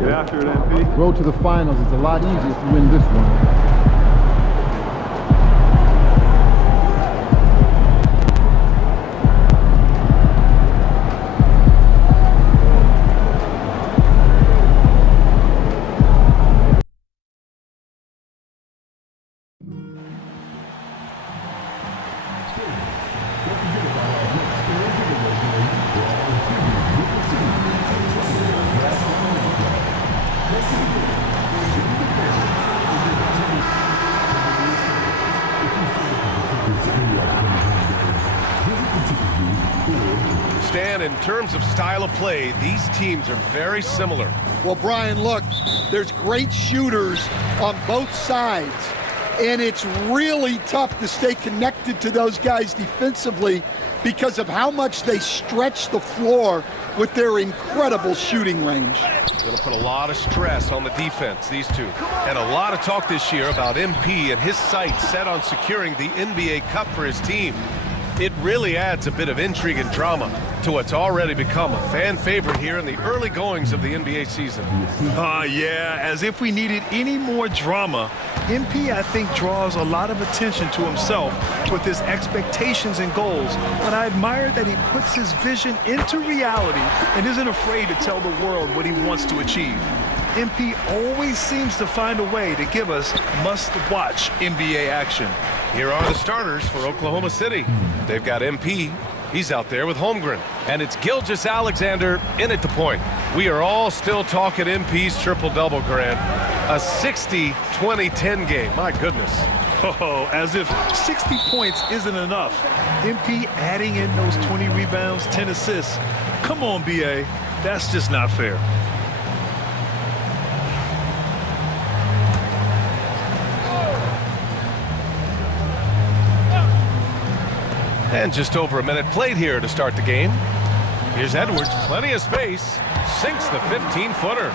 Get after it, MP. Road to the finals. It's a lot easier if you win this one. Stan, in terms of style of play, these teams are very similar. Well, Brian, look, there's great shooters on both sides, and it's really tough to stay connected to those guys defensively because of how much they stretch the floor with their incredible shooting range. Going to put a lot of stress on the defense, these two. And a lot of talk this year about MP and his sights set on securing the NBA Cup for his team. It really adds a bit of intrigue and drama to what's already become a fan favorite here in the early goings of the NBA season. Yeah, as if we needed any more drama. MP, I think, draws a lot of attention to himself with his expectations and goals, but I admire that he puts his vision into reality and isn't afraid to tell the world what he wants to achieve. MP always seems to find a way to give us must-watch NBA action. Here are the starters for Oklahoma City. They've got MP. He's out there with Holmgren. And it's Gilgeous-Alexander in at the point. We are all still talking MP's triple-double, Grant. A 60-20-10 game. My goodness. Oh, as if 60 points isn't enough. MP adding in those 20 rebounds, 10 assists. Come on, BA. That's just not fair. And just over a minute played here to start the game. Here's Edwards, plenty of space. Sinks the 15-footer.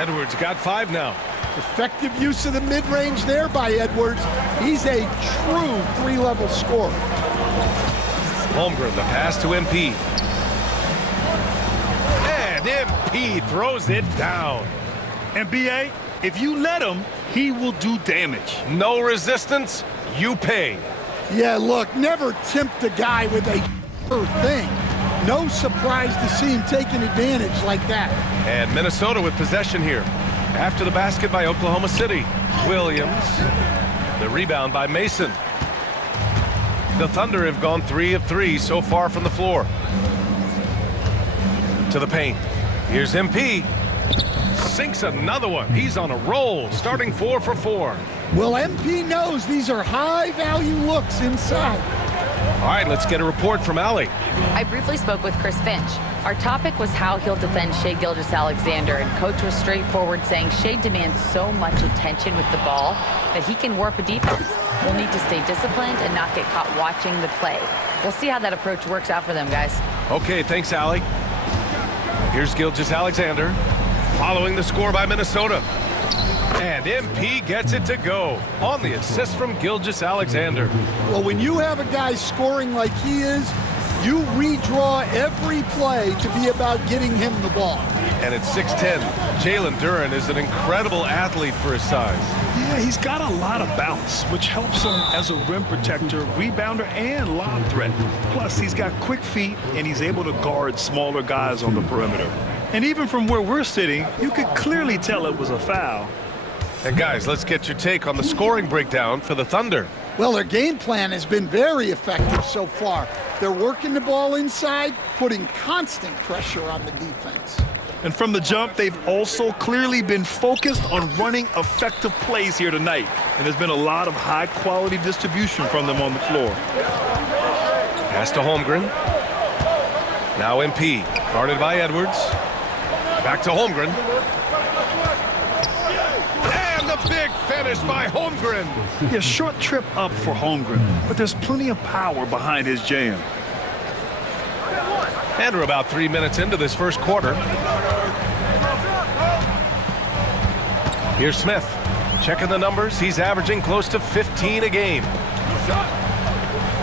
Edwards got 5 now. Effective use of the mid-range there by Edwards. He's a true three-level scorer. Holmgren, the pass to MP. And MP throws it down. And BA, if you let him, he will do damage. No resistance, you pay. Yeah, look, never tempt a guy with a thing. No surprise to see him taking advantage like that. And Minnesota with possession here. After the basket by Oklahoma City. Williams. The rebound by Mason. The Thunder have gone 3 of 3 so far from the floor. To the paint. Here's MP. Sinks another one. He's on a roll, starting 4 for 4. Well, MP knows these are high-value looks inside. All right, let's get a report from Allie. I briefly spoke with Chris Finch. Our topic was how he'll defend Shai Gilgeous-Alexander, and Coach was straightforward, saying Shai demands so much attention with the ball that he can warp a defense. We'll need to stay disciplined and not get caught watching the play. We'll see how that approach works out for them, guys. Okay, thanks, Allie. Here's Gilgeous-Alexander, following the score by Minnesota. And MP gets it to go on the assist from Gilgeous-Alexander. Well, when you have a guy scoring like he is, you redraw every play to be about getting him the ball. And at 6'10", Jalen Duren is an incredible athlete for his size. Yeah, he's got a lot of bounce, which helps him as a rim protector, rebounder, and lob threat. Plus, he's got quick feet, and he's able to guard smaller guys on the perimeter. And even from where we're sitting, you could clearly tell it was a foul. And guys, let's get your take on the scoring breakdown for the Thunder. Well, their game plan has been very effective so far. They're working the ball inside, putting constant pressure on the defense. And from the jump, they've also clearly been focused on running effective plays here tonight. And there's been a lot of high-quality distribution from them on the floor. Pass to Holmgren. Now MP, guarded by Edwards. Back to Holmgren. And the big finish by Holmgren. Yeah, short trip up for Holmgren, but there's plenty of power behind his jam. And we're about 3 minutes into this first quarter. Here's Smith. Checking the numbers. He's averaging close to 15 a game.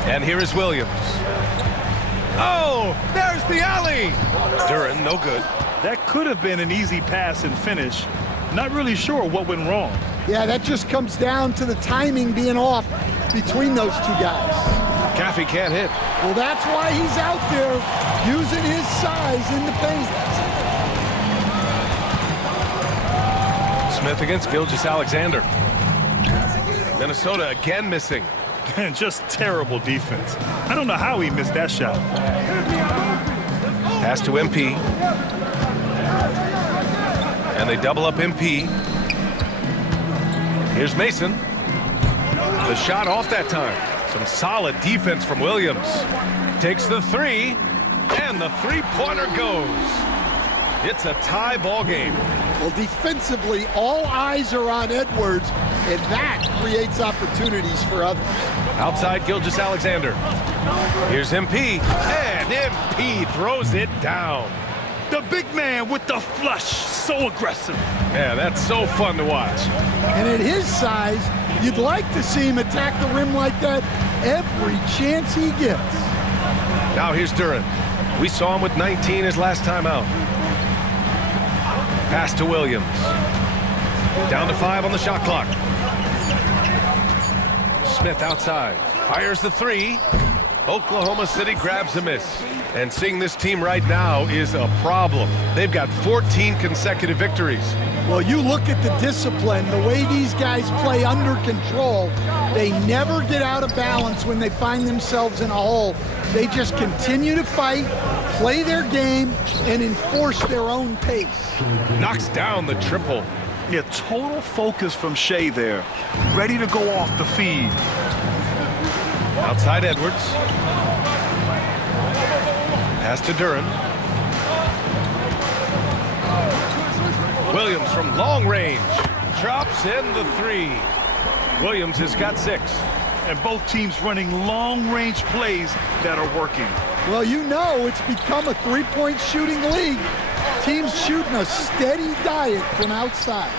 And here is Williams. Oh, there's the alley. Duren, no good. That could have been an easy pass and finish. Not really sure what went wrong. Yeah, that just comes down to the timing being off between those two guys. Caffey can't hit. Well, that's why he's out there using his size in the paint. Smith against Gilgeous-Alexander. Minnesota again missing. And just terrible defense. I don't know how he missed that shot. Pass to MP. And they double up MP. Here's Mason. The shot off that time. Some solid defense from Williams. Takes the three, and the three-pointer goes. It's a tie ball game. Well, defensively, all eyes are on Edwards, and that creates opportunities for others. Outside Gilgeous-Alexander. Here's MP, and MP throws it down. The big man with the flush, so aggressive. Yeah, that's so fun to watch. And at his size, you'd like to see him attack the rim like that every chance he gets. Now here's Duren. We saw him with 19 his last time out. Pass to Williams. Down to 5 on the shot clock. Smith outside. Fires the three. Oklahoma City grabs a miss. And seeing this team right now is a problem. They've got 14 consecutive victories. Well, you look at the discipline, the way these guys play under control, they never get out of balance when they find themselves in a hole. They just continue to fight, play their game, and enforce their own pace. Knocks down the triple. Yeah, total focus from Shea there. Ready to go off the feed. Outside Edwards. Pass to Duren. Williams from long range. Drops in the three. Williams has got 6. And both teams running long-range plays that are working. Well, you know it's become a three-point shooting league. Teams shooting a steady diet from outside.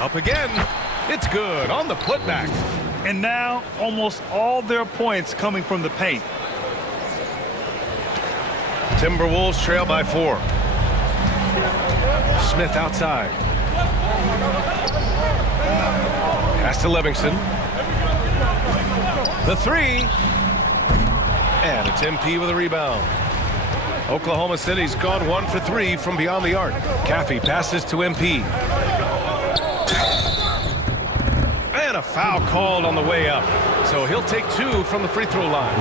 Up again. It's good on the putback. And now almost all their points coming from the paint. Timberwolves trail by 4. Smith outside. Pass to Livingston. The three. And it's MP with a rebound. Oklahoma City's gone 1 for 3 from beyond the arc. Caffey passes to MP. And a foul called on the way up. So he'll take 2 from the free throw line.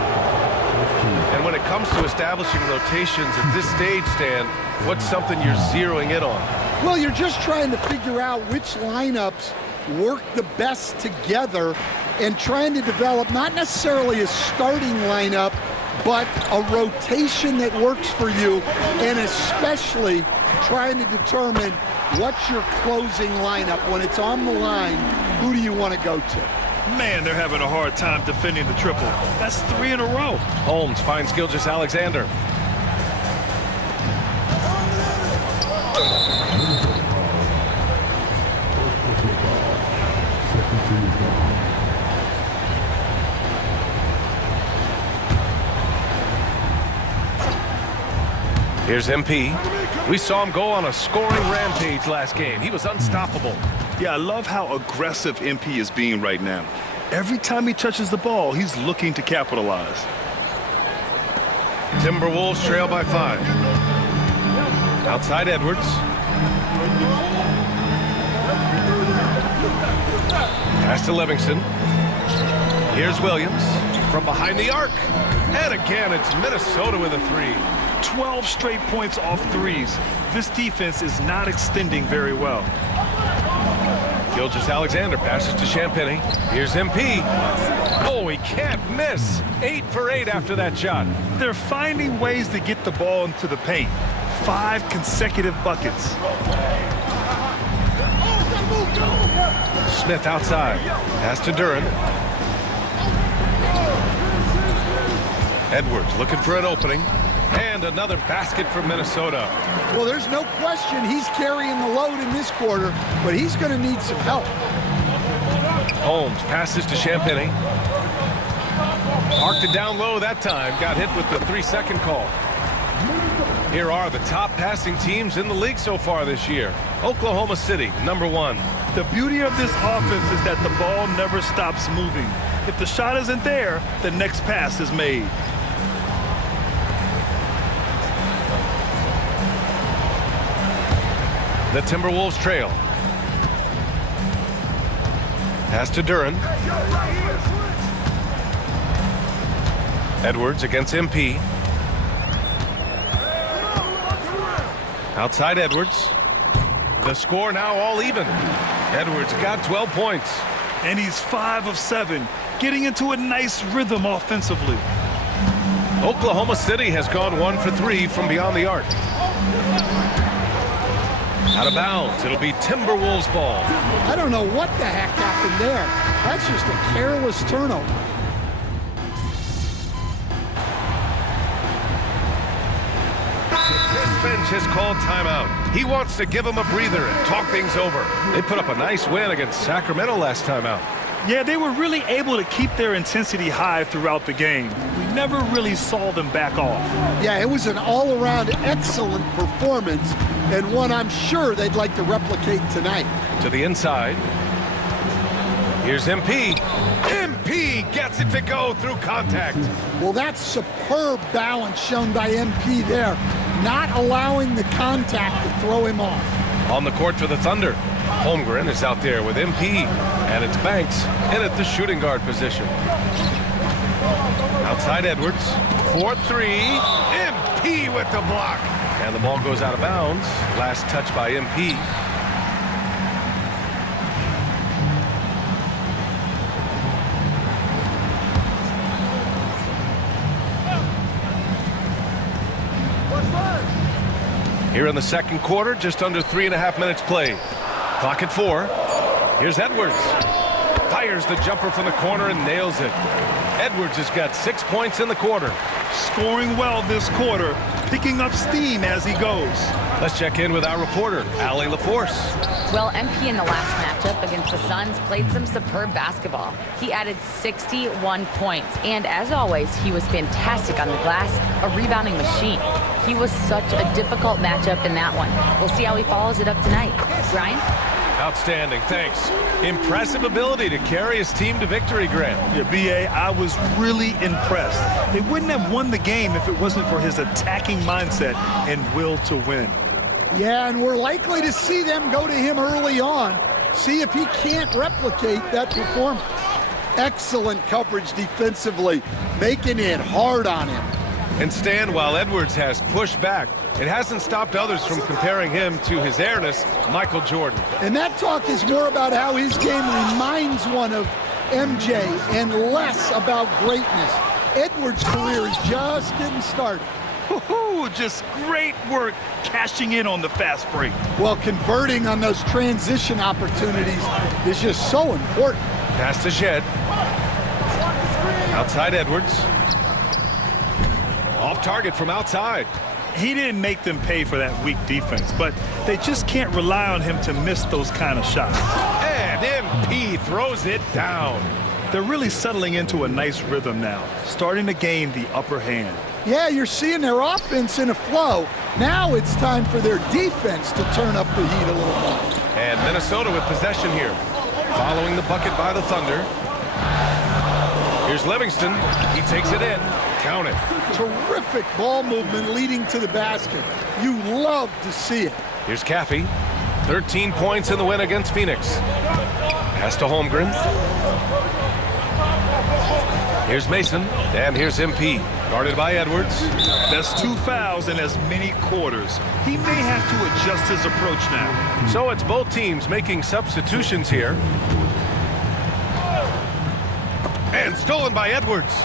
And when it comes to establishing rotations at this stage, Stan, what's something you're zeroing in on? Well, you're just trying to figure out which lineups work the best together and trying to develop not necessarily a starting lineup, but a rotation that works for you, and especially trying to determine what's your closing lineup. When it's on the line, who do you want to go to? Man, they're having a hard time defending the triple. That's 3 in a row. Holmes finds Gilgeous-Alexander. Here's MP. We saw him go on a scoring rampage last game. He was unstoppable. Yeah, I love how aggressive MP is being right now. Every time he touches the ball, he's looking to capitalize. Timberwolves trail by 5. Outside Edwards. Pass to Livingston. Here's Williams from behind the arc. And again, it's Minnesota with a 3. 12 straight points off threes. This defense is not extending very well. Gilgeous-Alexander passes to Champagny. Here's MP. Oh, he can't miss. 8 for 8 after that shot. They're finding ways to get the ball into the paint. 5 consecutive buckets. Smith outside. Pass to Duren. Edwards looking for an opening. And another basket for Minnesota. Well, there's no question he's carrying the load in this quarter, but he's going to need some help. Holmes passes to Champagny. Arced it down low that time. Got hit with the 3-second call. Here are the top passing teams in the league so far this year. Oklahoma City, #1. The beauty of this offense is that the ball never stops moving. If the shot isn't there, the next pass is made. The Timberwolves trail. Pass to Duren. Edwards against MP. Outside Edwards. The score now all even. Edwards got 12 points. And he's 5 of 7, getting into a nice rhythm offensively. Oklahoma City has gone 1 for 3 from beyond the arc. Out of bounds. It'll be Timberwolves ball. I don't know what the heck happened there. That's just a careless turnover. Finch has called timeout. He wants to give him a breather and talk things over. They put up a nice win against Sacramento last time out. Yeah, they were really able to keep their intensity high throughout the game. We never really saw them back off. Yeah, it was an all-around excellent performance, and one I'm sure they'd like to replicate tonight. To the inside. Here's MP. MP gets it to go through contact. Well, that's superb balance shown by MP there, not allowing the contact to throw him off. On the court for the Thunder. Holmgren is out there with MP, and it's Banks in at the shooting guard position. Outside Edwards, 4-3, MP with the block. And the ball goes out of bounds. Last touch by MP. Here in the second quarter, just under 3.5 minutes played. Clock at 4. Here's Edwards. Fires the jumper from the corner and nails it. Edwards has got 6 points in the quarter. Scoring well this quarter, picking up steam as he goes. Let's check in with our reporter, Allie LaForce. Well, MP in the last matchup against the Suns played some superb basketball. He added 61 points, and as always, he was fantastic on the glass, a rebounding machine. He was such a difficult matchup in that one. We'll see how he follows it up tonight. Brian? Outstanding, thanks. Impressive ability to carry his team to victory, Grant. Yeah, B.A., I was really impressed. They wouldn't have won the game if it wasn't for his attacking mindset and will to win. Yeah, and we're likely to see them go to him early on, see if he can't replicate that performance. Excellent coverage defensively, making it hard on him. And Stan, while Edwards has pushed back, it hasn't stopped others from comparing him to his airness, Michael Jordan. And that talk is more about how his game reminds one of MJ and less about greatness. Edwards' career is just getting started. Just great work cashing in on the fast break. Well, converting on those transition opportunities is just so important. Pass to Shed. Outside Edwards. Off target from outside. He didn't make them pay for that weak defense, but they just can't rely on him to miss those kind of shots. And MP throws it down. They're really settling into a nice rhythm now, starting to gain the upper hand. Yeah, you're seeing their offense in a flow. Now it's time for their defense to turn up the heat a little more. And Minnesota with possession here. Following the bucket by the Thunder. Here's Livingston. He takes it in. Count it. Terrific ball movement leading to the basket. You love to see it. Here's Caffey. 13 points in the win against Phoenix. Pass to Holmgren. Here's Mason. And here's MP. Guarded by Edwards. That's 2 fouls in as many quarters. He may have to adjust his approach now. So it's both teams making substitutions here. And stolen by Edwards.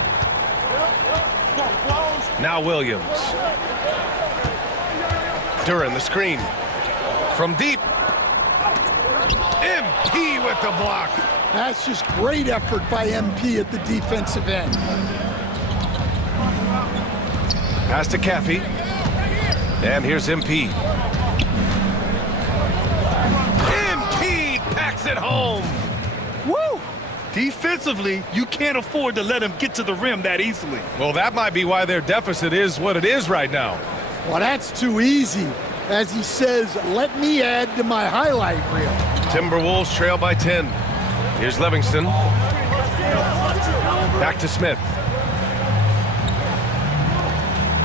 Now Williams. Duren the screen. From deep. MP with the block. That's just great effort by MP at the defensive end. Pass to Caffey. And here's MP. MP packs it home. Woo! Defensively, you can't afford to let him get to the rim that easily. Well, that might be why their deficit is what it is right now. Well, that's too easy. As he says, let me add to my highlight reel. Timberwolves trail by 10. Here's Livingston. Back to Smith.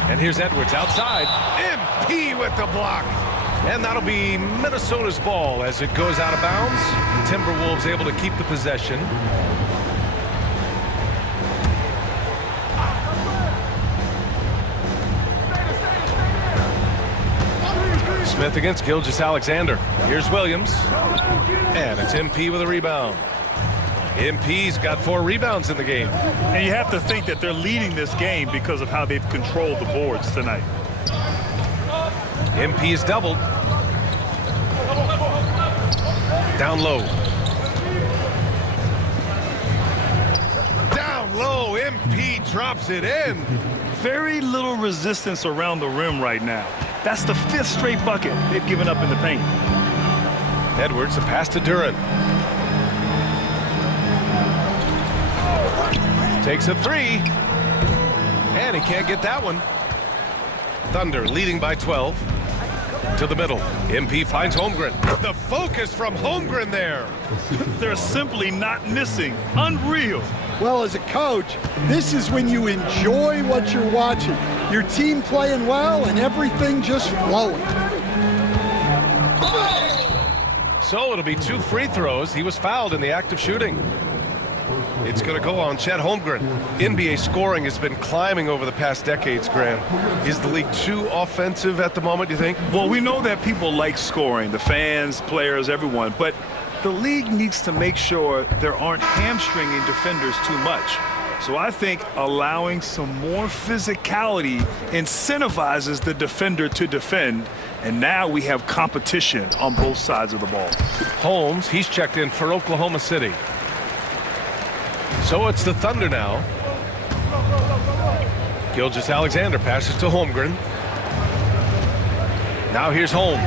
And here's Edwards outside. MP with the block. And that'll be Minnesota's ball as it goes out of bounds. Timberwolves able to keep the possession. Smith against Gilgeous-Alexander. Here's Williams. And it's MP with a rebound. MP's got 4 rebounds in the game. And you have to think that they're leading this game because of how they've controlled the boards tonight. MP is doubled. Down low. Down low. MP drops it in. Very little resistance around the rim right now. That's the 5th straight bucket they've given up in the paint. Edwards, a pass to Duren. Takes a 3. And he can't get that one. Thunder leading by 12. To the middle. MP finds Holmgren. The focus from Holmgren there. They're simply not missing. Unreal. Well, as a coach, this is when you enjoy what you're watching. Your team playing well and everything just flowing. So it'll be 2 free throws. He was fouled in the act of shooting. It's going to go on Chet Holmgren. NBA scoring has been climbing over the past decades, Graham. Is the league too offensive at the moment, do you think? Well, we know that people like scoring, the fans, players, everyone, but the league needs to make sure there aren't hamstringing defenders too much. So I think allowing some more physicality incentivizes the defender to defend, and now we have competition on both sides of the ball. Holmes, he's checked in for Oklahoma City. So it's the Thunder now. Gilgeous-Alexander passes to Holmgren. Now here's Holmes,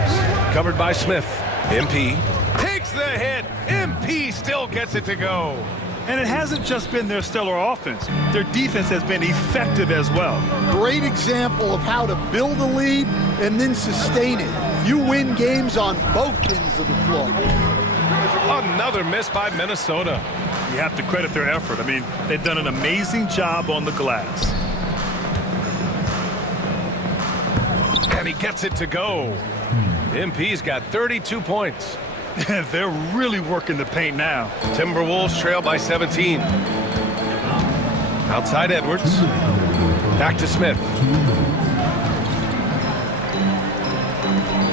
covered by Smith. MP takes the hit. MP still gets it to go. And it hasn't just been their stellar offense. Their defense has been effective as well. Great example of how to build a lead and then sustain it. You win games on both ends of the floor. Another miss by Minnesota. You have to credit their effort. I mean, they've done an amazing job on the glass. And he gets it to go. MP's got 32 points. They're really working the paint now. Timberwolves trail by 17. Outside Edwards. Back to Smith.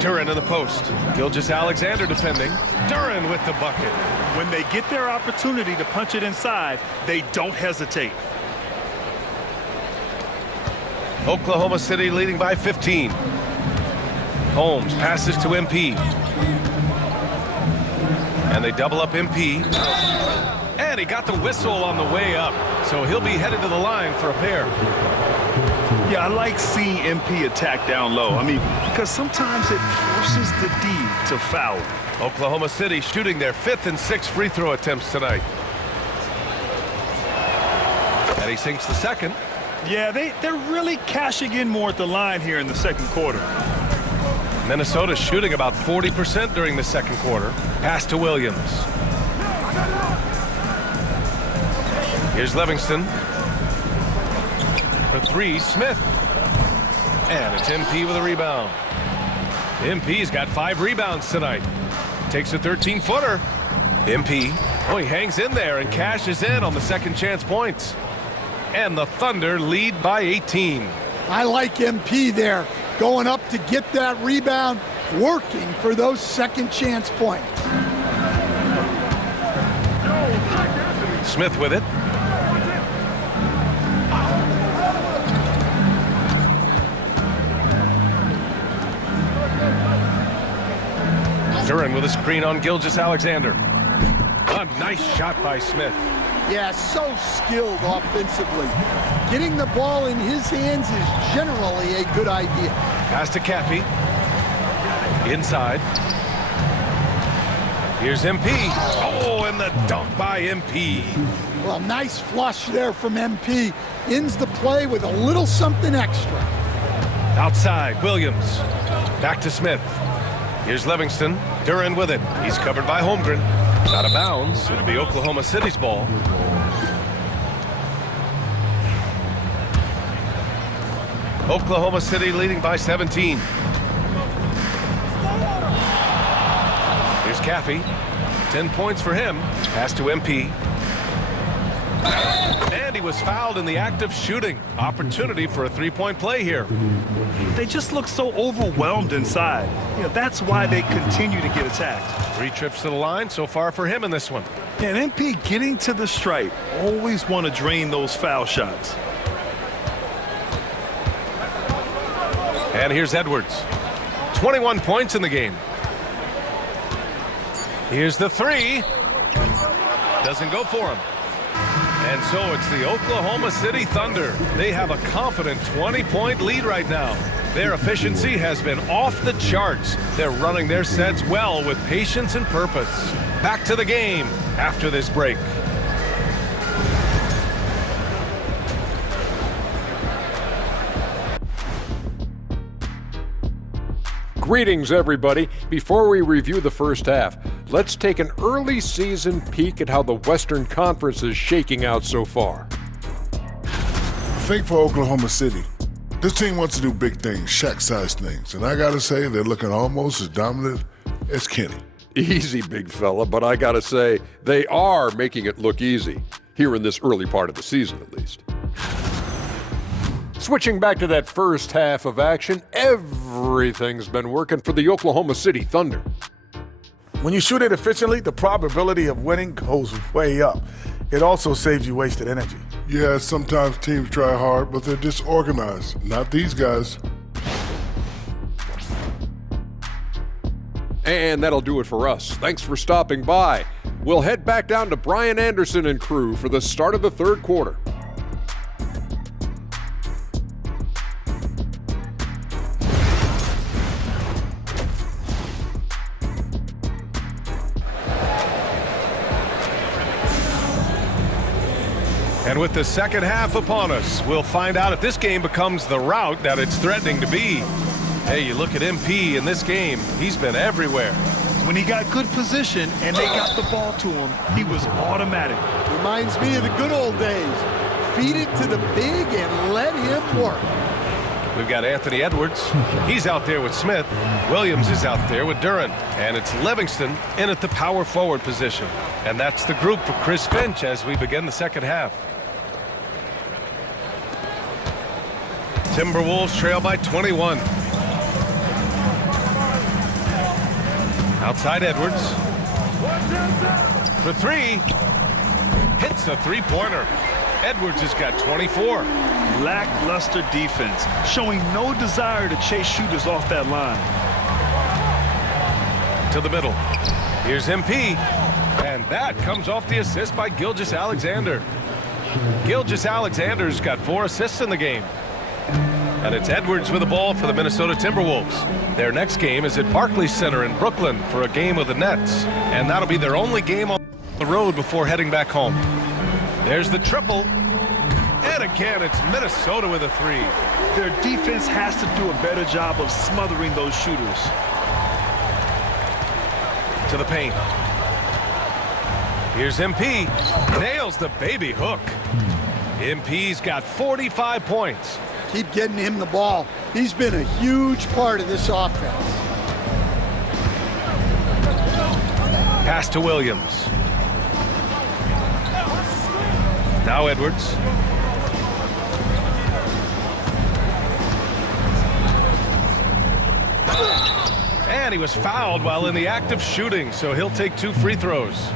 Duren in the post. Gilgeous-Alexander defending. Duren with the bucket. When they get their opportunity to punch it inside, they don't hesitate. Oklahoma City leading by 15. Holmes passes to MP. And they double up MP. And he got the whistle on the way up. So he'll be headed to the line for a pair. Yeah, I like seeing MP attack down low. I mean, because sometimes it forces the D to foul. Oklahoma City shooting their 5th and 6th free throw attempts tonight. And he sinks the second. Yeah, they're really cashing in more at the line here in the second quarter. Minnesota shooting about 40% during the second quarter. Pass to Williams. Here's Livingston. For 3, Smith. And it's MP with a rebound. MP's got 5 rebounds tonight. Takes a 13-footer. MP. Oh, he hangs in there and cashes in on the second chance points. And the Thunder lead by 18. I like MP there, going up to get that rebound, working for those second chance points. Smith with it. Duren with a screen on Gilgeous-Alexander. A nice shot by Smith. Yeah, so skilled offensively. Getting the ball in his hands is generally a good idea. Pass to Caffey. Inside. Here's MP. Oh, and the dunk by MP. Well, nice flush there from MP. Ends the play with a little something extra. Outside, Williams. Back to Smith. Here's Livingston. Duran with it. He's covered by Holmgren. Out of bounds. It'll be Oklahoma City's ball. Oklahoma City leading by 17. Here's Caffey. 10 points for him. Pass to MP. And he was fouled in the act of shooting. Opportunity for a three-point play here. They just look so overwhelmed inside. That's why they continue to get attacked. 3 trips to the line so far for him in this one. And MP getting to the stripe. Always want to drain those foul shots. And here's Edwards. 21 points in the game. Here's the 3. Doesn't go for him. And so it's the Oklahoma City Thunder. They have a confident 20-point lead right now. Their efficiency has been off the charts. They're running their sets well with patience and purpose. Back to the game after this break. Greetings, everybody. Before we review the first half, let's take an early season peek at how the Western Conference is shaking out so far. I think for Oklahoma City, this team wants to do big things, Shaq-sized things, and I gotta say they're looking almost as dominant as Kenny. Easy, big fella, but I gotta say, they are making it look easy, here in this early part of the season at least. Switching back to that first half of action, everything's been working for the Oklahoma City Thunder. When you shoot it efficiently, the probability of winning goes way up. It also saves you wasted energy. Yeah, sometimes teams try hard, but they're disorganized. Not these guys. And that'll do it for us. Thanks for stopping by. We'll head back down to Brian Anderson and crew for the start of the third quarter. And with the second half upon us, we'll find out if this game becomes the rout that it's threatening to be. Hey, you look at MP in this game, he's been everywhere. When he got good position and they got the ball to him, he was automatic. Reminds me of the good old days. Feed it to the big and let him work. We've got Anthony Edwards. He's out there with Smith. Williams is out there with Duran. And it's Livingston in at the power forward position. And that's the group for Chris Finch as we begin the second half. Timberwolves trail by 21. Outside Edwards. For 3. Hits a three-pointer. Edwards has got 24. Lackluster defense, showing no desire to chase shooters off that line. To the middle. Here's MP. And that comes off the assist by Gilgeous-Alexander. Gilgeous-Alexander's got 4 assists in the game. And it's Edwards with the ball for the Minnesota Timberwolves. Their next game is at Barclays Center in Brooklyn for a game with the Nets. And that'll be their only game on the road before heading back home. There's the triple. And again, it's Minnesota with a 3. Their defense has to do a better job of smothering those shooters. To the paint. Here's MP. Nails the baby hook. MP's got 45 points. Keep getting him the ball. He's been a huge part of this offense. Pass to Williams. Now Edwards. And he was fouled while in the act of shooting, so he'll take 2 free throws.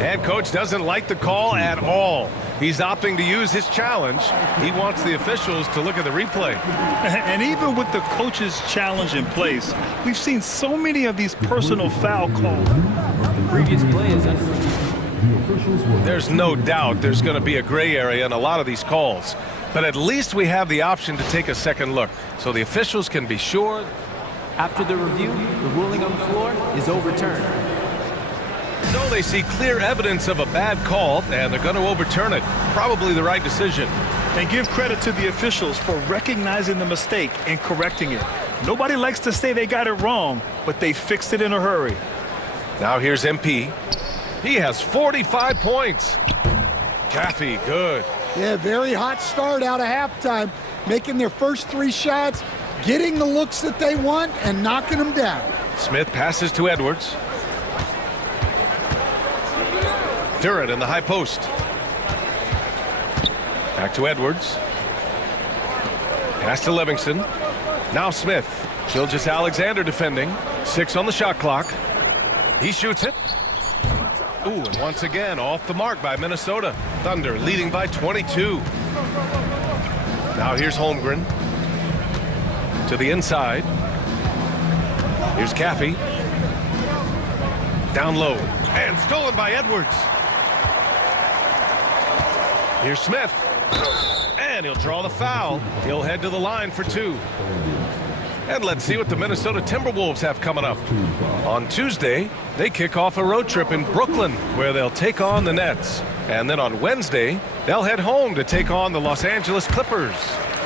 And coach doesn't like the call at all. He's opting to use his challenge. He wants the officials to look at the replay. And even with the coach's challenge in place, we've seen so many of these personal foul calls. The previous play is under review. There's no doubt there's going to be a gray area in a lot of these calls. But at least we have the option to take a second look, so the officials can be sure. After the review, the ruling on the floor is overturned. So they see clear evidence of a bad call, and they're going to overturn it. Probably the right decision. And give credit to the officials for recognizing the mistake and correcting it. Nobody likes to say they got it wrong, but they fixed it in a hurry. Now here's MP. He has 45 points. Caffey, good. Yeah, very hot start out of halftime, making their first 3 shots, getting the looks that they want, and knocking them down. Smith passes to Edwards. Durant in the high post. Back to Edwards. Pass to Livingston. Now Smith. Gilgeous-Alexander defending. 6 on the shot clock. He shoots it. Ooh, and once again off the mark by Minnesota. Thunder leading by 22. Now here's Holmgren. To the inside. Here's Caffey. Down low. And stolen by Edwards. Here's Smith. And he'll draw the foul. He'll head to the line for 2. And let's see what the Minnesota Timberwolves have coming up. On Tuesday, they kick off a road trip in Brooklyn, where they'll take on the Nets. And then on Wednesday, they'll head home to take on the Los Angeles Clippers.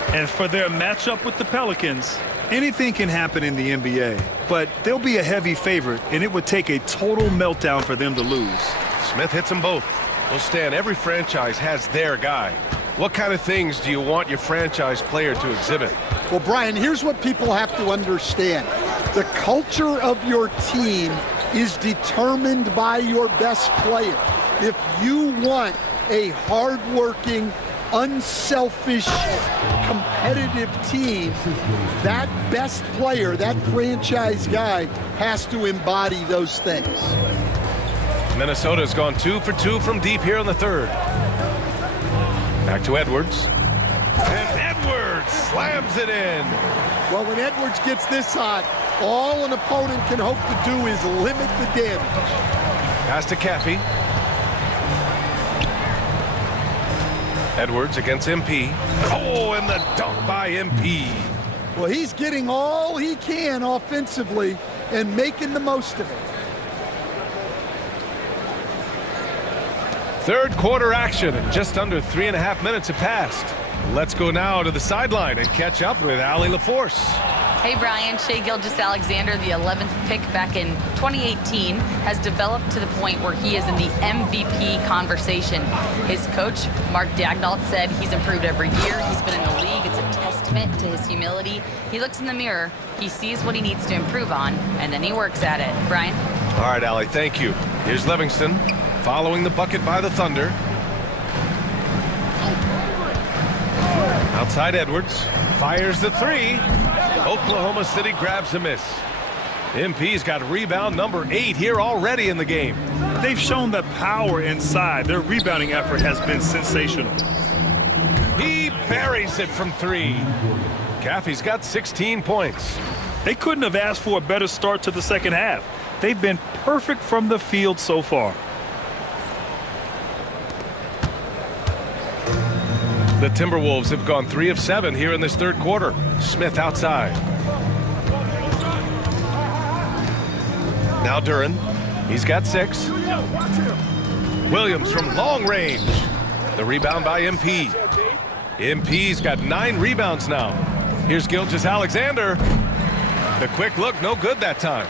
And for their matchup with the Pelicans, anything can happen in the NBA. But they'll be a heavy favorite, and it would take a total meltdown for them to lose. Smith hits them both. Well, Stan, every franchise has their guy. What kind of things do you want your franchise player to exhibit? Well, Brian, here's what people have to understand. The culture of your team is determined by your best player. If you want a hardworking, unselfish, competitive team, that best player, that franchise guy, has to embody those things. Minnesota's gone 2 for 2 from deep here in the third. Back to Edwards. And Edwards slams it in. Well, when Edwards gets this hot, all an opponent can hope to do is limit the damage. Pass to Caffey. Edwards against MP. Oh, and the dunk by MP. Well, he's getting all he can offensively and making the most of it. Third quarter action, and just under 3.5 minutes have passed. Let's go now to the sideline and catch up with Allie LaForce. Hey, Brian. Shai Gilgeous-Alexander, the 11th pick back in 2018, has developed to the point where he is in the MVP conversation. His coach, Mark Daignault, said he's improved every year. He's been in the league. It's a testament to his humility. He looks in the mirror, he sees what he needs to improve on, and then he works at it. Brian? All right, Allie, thank you. Here's Livingston. Following the bucket by the Thunder. Outside Edwards. Fires the 3. Oklahoma City grabs a miss. MP's got rebound number 8 here already in the game. They've shown the power inside. Their rebounding effort has been sensational. He buries it from 3. Caffey's got 16 points. They couldn't have asked for a better start to the second half. They've been perfect from the field so far. The Timberwolves have gone 3 of 7 here in this third quarter. Smith outside. Now Duran. He's got 6. Williams from long range. The rebound by MP. MP's got 9 rebounds now. Here's Gilgeous-Alexander. The quick look, no good that time.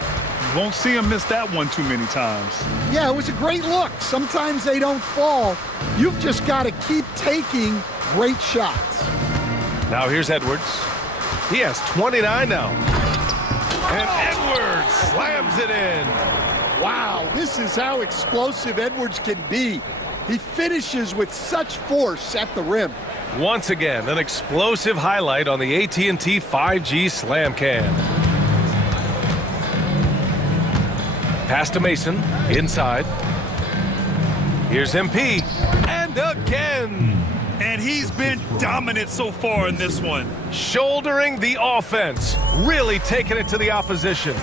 You won't see him miss that one too many times. Yeah, it was a great look. Sometimes they don't fall. You've just got to keep taking great shots. Now here's Edwards. He has 29 now. And Edwards slams it in. Wow, this is how explosive Edwards can be. He finishes with such force at the rim. Once again, an explosive highlight on the AT&T 5G Slam Cam. Pass to Mason, inside. Here's MP, and again. And he's been dominant so far in this one. Shouldering the offense, really taking it to the opposition.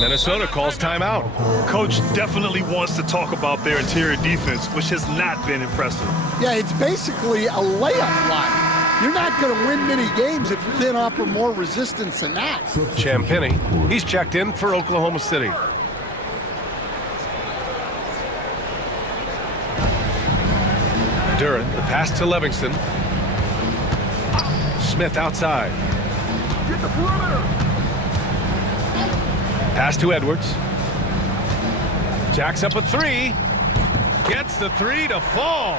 Minnesota calls timeout. Coach definitely wants to talk about their interior defense, which has not been impressive. Yeah, it's basically a layup line. You're not going to win many games if you can't offer more resistance than that. Champagnie, he's checked in for Oklahoma City. Duran, the pass to Livingston. Smith outside. Pass to Edwards. Jacks up a three. Gets the three to fall.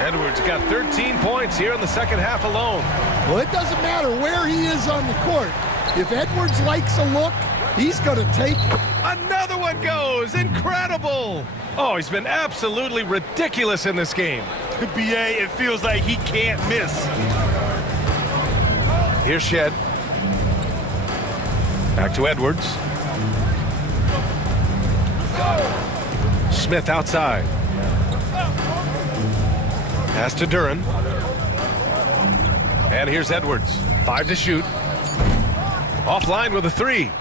Edwards got 13 points here in the second half alone. Well, it doesn't matter where he is on the court. If Edwards likes a look, he's going to take it. Another one goes. Incredible. Oh, he's been absolutely ridiculous in this game. BA, it feels like he can't miss. Here's Shed. Back to Edwards. Smith outside. Pass to Duren. And here's Edwards. 5 to shoot. Offline with a three.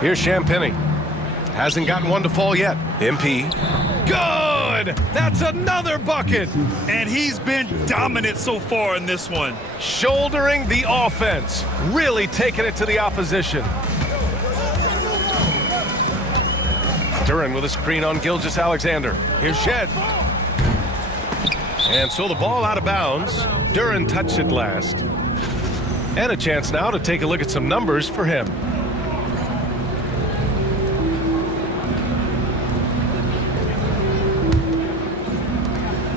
Here's Champagnie. Hasn't gotten one to fall yet. MP. Good! That's another bucket! And he's been dominant so far in this one. Shouldering the offense. Really taking it to the opposition. Duren with a screen on Gilgeous-Alexander. Here's Shed. And so the ball out of bounds. Duren touched it last. And a chance now to take a look at some numbers for him.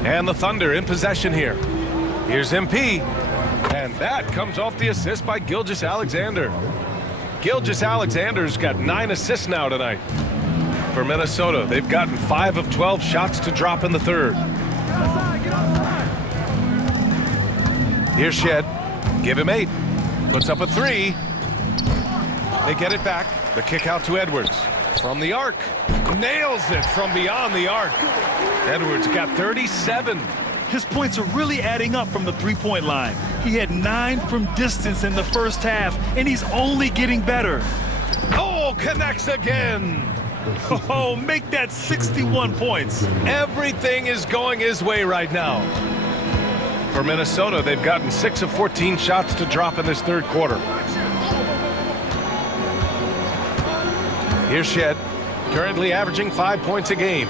And the Thunder in possession here. Here's MP. And that comes off the assist by Gilgeous-Alexander. Gilgeous-Alexander's got 9 assists now tonight. For Minnesota, they've gotten 5 of 12 shots to drop in the third. Here's Shed. Give him 8. Puts up a three. They get it back. The kick out to Edwards. From the arc. Nails it from beyond the arc. Edwards got 37. His points are really adding up from the three-point line. He had 9 from distance in the first half, and he's only getting better. Oh, connects again. Oh, make that 61 points. Everything is going his way right now. For Minnesota, they've gotten 6 of 14 shots to drop in this third quarter. Here's Shed, currently averaging 5 points a game.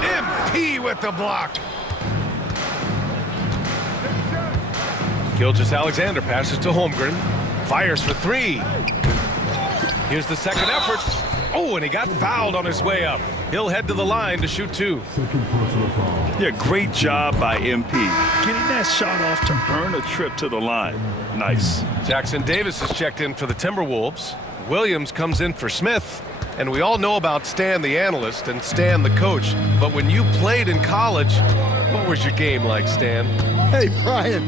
MP with the block. Gilgeous-Alexander passes to Holmgren. Fires for 3. Here's the second effort. Oh, and he got fouled on his way up. He'll head to the line to shoot 2. Yeah, great job by MP. Getting that shot off to earn a trip to the line. Nice. Jackson Davis has checked in for the Timberwolves. Williams comes in for Smith. And we all know about Stan the analyst and Stan the coach. But when you played in college, what was your game like, Stan? Hey, Brian,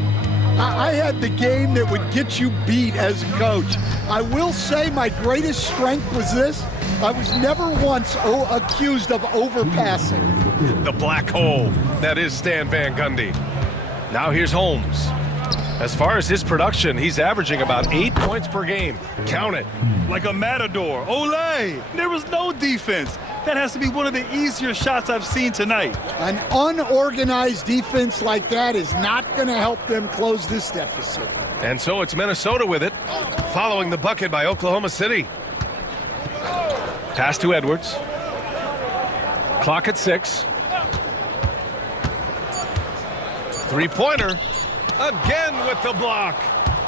I had the game that would get you beat as a coach. I will say my greatest strength was this. I was never once accused of overpassing. The black hole. That is Stan Van Gundy. Now here's Holmes. As far as his production, he's averaging about 8 points per game. Count it. Like a matador. Olay! There was no defense. That has to be one of the easier shots I've seen tonight. An unorganized defense like that is not going to help them close this deficit. And so it's Minnesota with it, following the bucket by Oklahoma City. Pass to Edwards. Clock at 6. Three-pointer. Again with the block.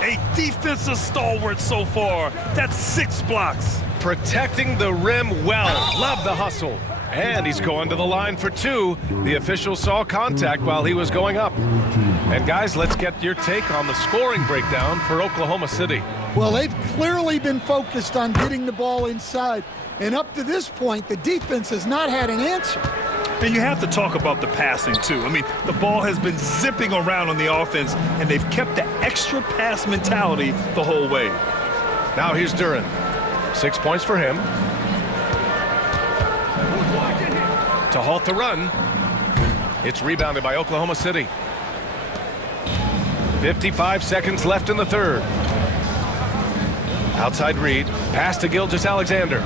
A defensive stalwart so far. That's 6 blocks. Protecting the rim well. Love the hustle. And he's going to the line for 2. The official saw contact while he was going up. And guys, let's get your take on the scoring breakdown for Oklahoma City. Well, they've clearly been focused on getting the ball inside. And up to this point, the defense has not had an answer. And you have to talk about the passing, too. I mean, the ball has been zipping around on the offense, and they've kept the extra pass mentality the whole way. Now here's Duren. 6 points for him. To halt the run. It's rebounded by Oklahoma City. 55 seconds left in the third. Outside Reed. Pass to Gilgeous-Alexander.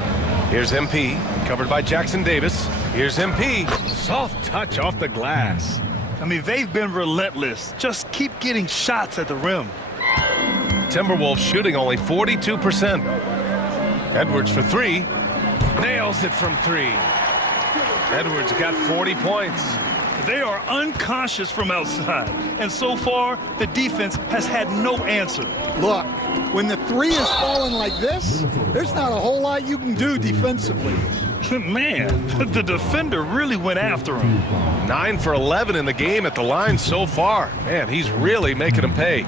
Here's MP. Covered by Jackson Davis. Here's MP. Soft touch off the glass. I mean, they've been relentless. Just keep getting shots at the rim. Timberwolves shooting only 42%. Edwards for 3. Nails it from 3. Edwards got 40 points. They are unconscious from outside, and so far, the defense has had no answer. Look, when the three is falling like this, there's not a whole lot you can do defensively. Man, the defender really went after him. 9 for 11 in the game at the line so far. Man, he's really making him pay.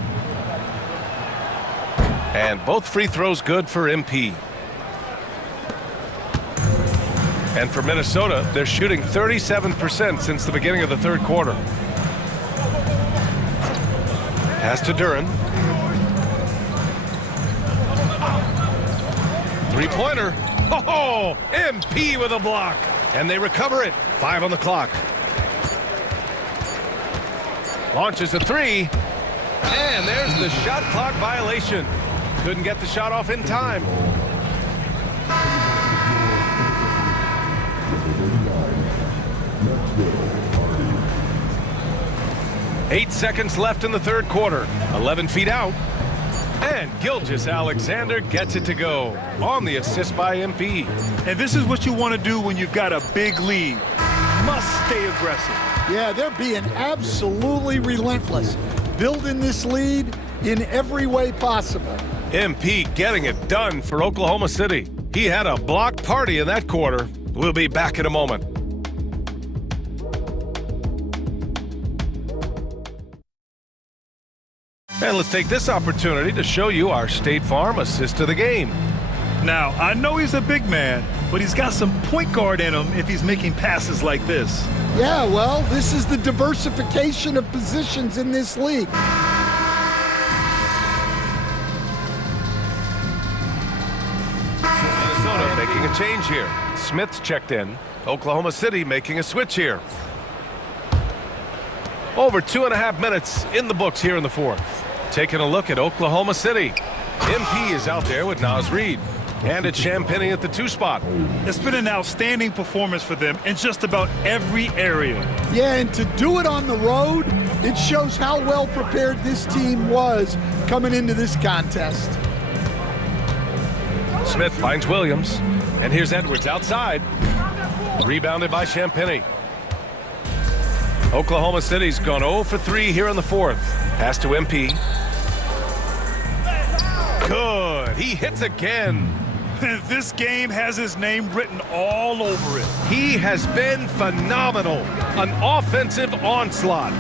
And both free throws good for MP. And for Minnesota, they're shooting 37% since the beginning of the third quarter. Pass to Duren. Three-pointer. Oh, MP with a block. And they recover it. 5 on the clock. Launches a three. And there's the shot clock violation. Couldn't get the shot off in time. Eight seconds left in the third quarter. 11 feet out. And Gilgeous-Alexander gets it to go on the assist by MP. And this is what you want to do when you've got a big lead. Must stay aggressive. Yeah, they're being absolutely relentless, building this lead in every way possible. MP getting it done for Oklahoma City. He had a block party in that quarter. We'll be back in a moment. And let's take this opportunity to show you our State Farm assist to the game. Now, I know he's a big man, but he's got some point guard in him if he's making passes like this. Yeah, well, this is the diversification of positions in this league. Minnesota making a change here. Smith's checked in. Oklahoma City making a switch here. Over 2.5 minutes in the books here in the fourth. Taking a look at Oklahoma City. MP is out there with Naz Reid. And it's Champagnie at the 2 spot. It's been an outstanding performance for them in just about every area. Yeah, and to do it on the road, it shows how well prepared this team was coming into this contest. Smith finds Williams. And here's Edwards outside. Rebounded by Champagnie. Oklahoma City's gone 0 for 3 here in the fourth. Pass to MP. Good. He hits again. This game has his name written all over it. He has been phenomenal. An offensive onslaught.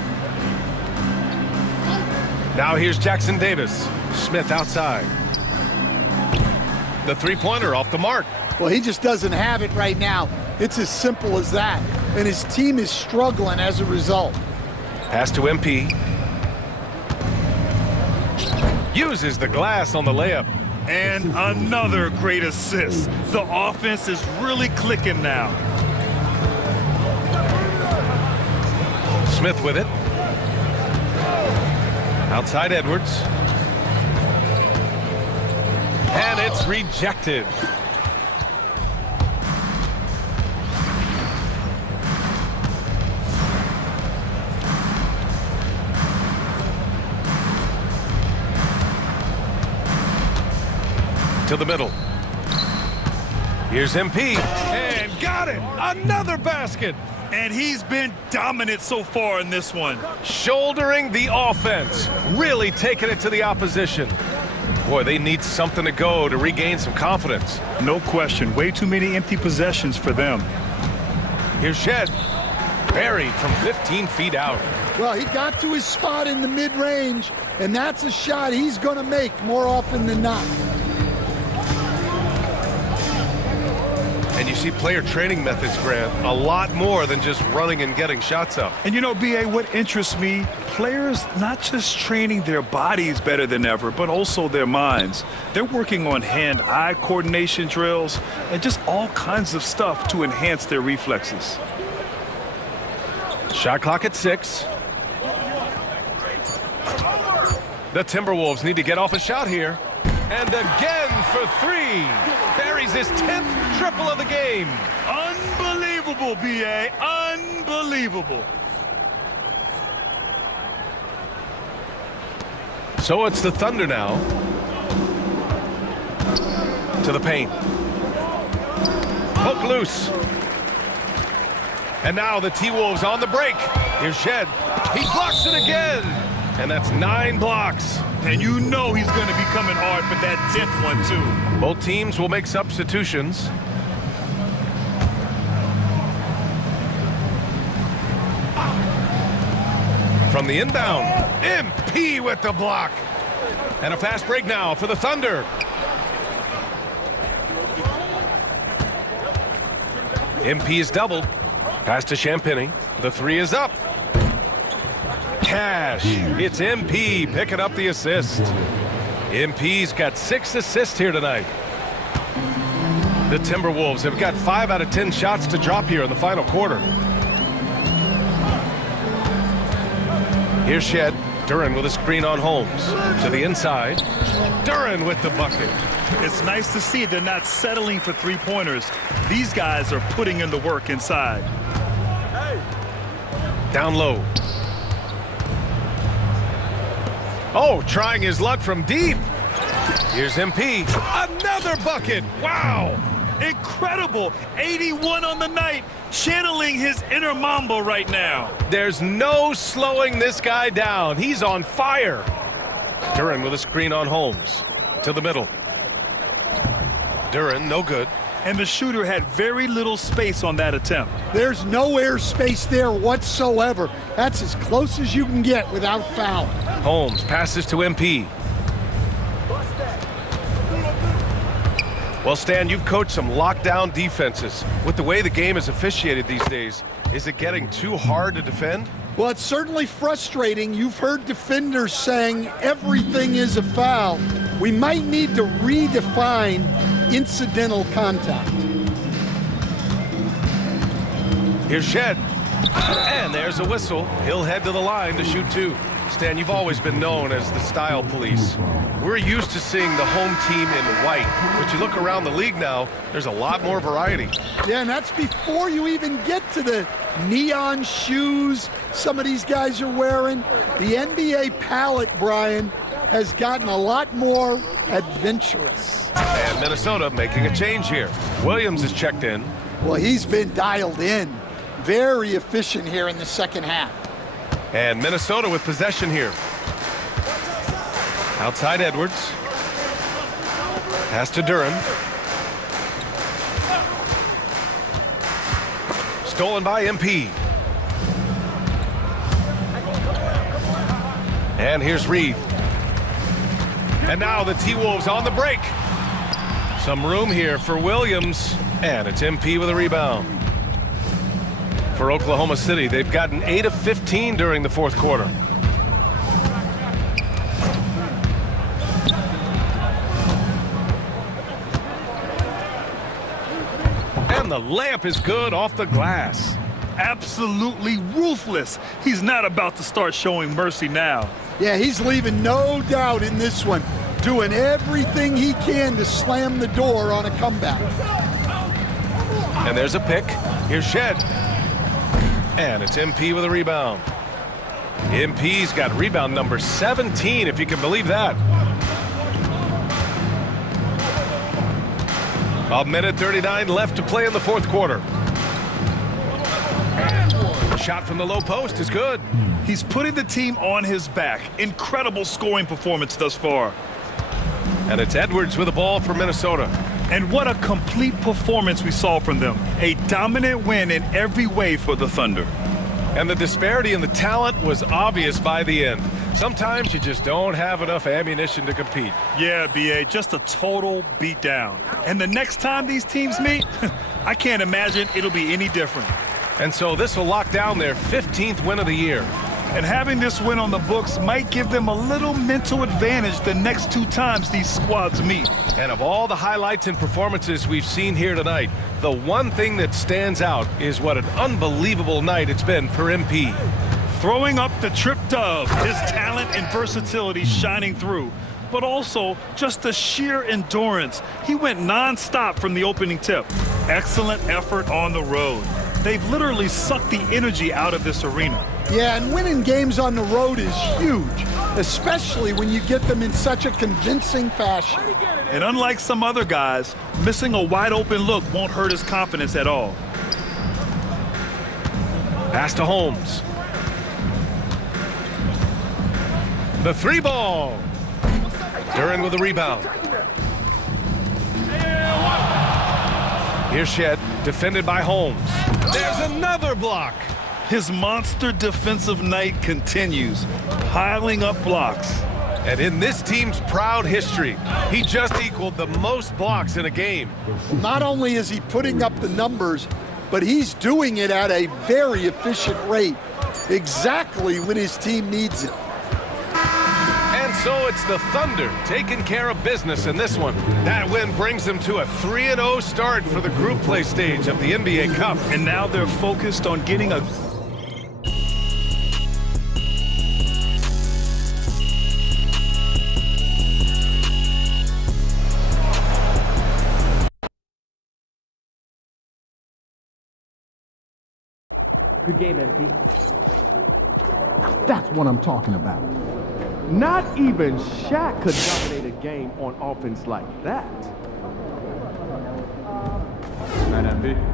Now here's Jackson Davis. Smith outside. The three-pointer off the mark. Well, he just doesn't have it right now. It's as simple as that. And his team is struggling as a result. Pass to MP. Uses the glass on the layup. And another great assist. The offense is really clicking now. Smith with it. Outside Edwards. And it's rejected. To the middle. Here's MP. And got it. Another basket. And he's been dominant so far in this one. Shouldering the offense. Really taking it to the opposition. Boy, they need something to go to regain some confidence. No question. Way too many empty possessions for them. Here's Shed. Buried from 15 feet out. Well, he got to his spot in the mid-range, and that's a shot he's going to make more often than not. And you see player training methods, Grant, a lot more than just running and getting shots up. And you know, B.A., what interests me, players not just training their bodies better than ever, but also their minds. They're working on hand-eye coordination drills and just all kinds of stuff to enhance their reflexes. Shot clock at 6. The Timberwolves need to get off a shot here. And again for 3. Buries his 10th triple of the game. Unbelievable, B.A. Unbelievable. So it's the Thunder now. To the paint. Poke loose. And now the T-Wolves on the break. Here's Shed. He blocks it again. And that's 9 blocks. And you know he's going to be coming hard for that 10th one, too. Both teams will make substitutions. From the inbound, MP with the block. And a fast break now for the Thunder. MP is doubled. Pass to Champagny. The 3 is up. Cash. It's MP picking up the assist. MP's got 6 assists here tonight. The Timberwolves have got 5 out of 10 shots to drop here in the final quarter. Here's Shed. Duren with a screen on Holmes. To the inside. Duren with the bucket. It's nice to see they're not settling for three-pointers. These guys are putting in the work inside. Down low. Oh, trying his luck from deep. Here's MP. Another bucket. Wow. Incredible. 81 on the night. Channeling his inner Mamba right now. There's no slowing this guy down. He's on fire. Duren with a screen on Holmes. To the middle. Duren, no good. And the shooter had very little space on that attempt. There's no air space there whatsoever. That's as close as you can get without foul. Holmes passes to MP. Well, Stan, you've coached some lockdown defenses. With the way the game is officiated these days, is it getting too hard to defend? Well, it's certainly frustrating. You've heard defenders saying everything is a foul. We might need to redefine incidental contact. Here's Shed. And there's a whistle. He'll head to the line to shoot 2. Stan, you've always been known as the style police. We're used to seeing the home team in white, but you look around the league now, there's a lot more variety. Yeah, and that's before you even get to the neon shoes some of these guys are wearing. The NBA palette, Brian, has gotten a lot more adventurous. And Minnesota making a change here. Williams is checked in. Well, he's been dialed in. Very efficient here in the second half. And Minnesota with possession here. Outside Edwards. Pass to Duren. Stolen by MP. And here's Reed. And now the T-Wolves on the break. Some room here for Williams. And it's MP with a rebound. For Oklahoma City, they've gotten 8 of 15 during the fourth quarter. And the layup is good off the glass. Absolutely ruthless. He's not about to start showing mercy now. Yeah, he's leaving no doubt in this one. Doing everything he can to slam the door on a comeback. And there's a pick. Here's Shed. And it's MP with a rebound. MP's got rebound number 17, if you can believe that. A minute 39 left to play in the fourth quarter. The shot from the low post is good. He's putting the team on his back. Incredible scoring performance thus far. And it's Edwards with the ball for Minnesota. And what a complete performance we saw from them. A dominant win in every way for the Thunder. And the disparity in the talent was obvious by the end. Sometimes you just don't have enough ammunition to compete. Yeah, B.A., just a total beatdown. And the next time these teams meet, I can't imagine it'll be any different. And so this will lock down their 15th win of the year. And having this win on the books might give them a little mental advantage the next 2 times these squads meet. And of all the highlights and performances we've seen here tonight, the one thing that stands out is what an unbelievable night it's been for MP. Throwing up the trip dub, his talent and versatility shining through, but also just the sheer endurance. He went non-stop from the opening tip. Excellent effort on the road. They've literally sucked the energy out of this arena. Yeah, and winning games on the road is huge, especially when you get them in such a convincing fashion. And unlike some other guys, missing a wide open look won't hurt his confidence at all. Pass to Holmes. The three ball. Duran with a rebound. Here's Shed, defended by Holmes. There's another block. His monster defensive night continues, piling up blocks. And in this team's proud history, he just equaled the most blocks in a game. Not only is he putting up the numbers, but he's doing it at a very efficient rate, exactly when his team needs it. And so it's the Thunder taking care of business in this one. That win brings them to a 3-0 start for the group play stage of the NBA Cup. And now they're focused on getting a Good game, MP. That's what I'm talking about. Not even Shaq could dominate a game on offense like that. Night, MP.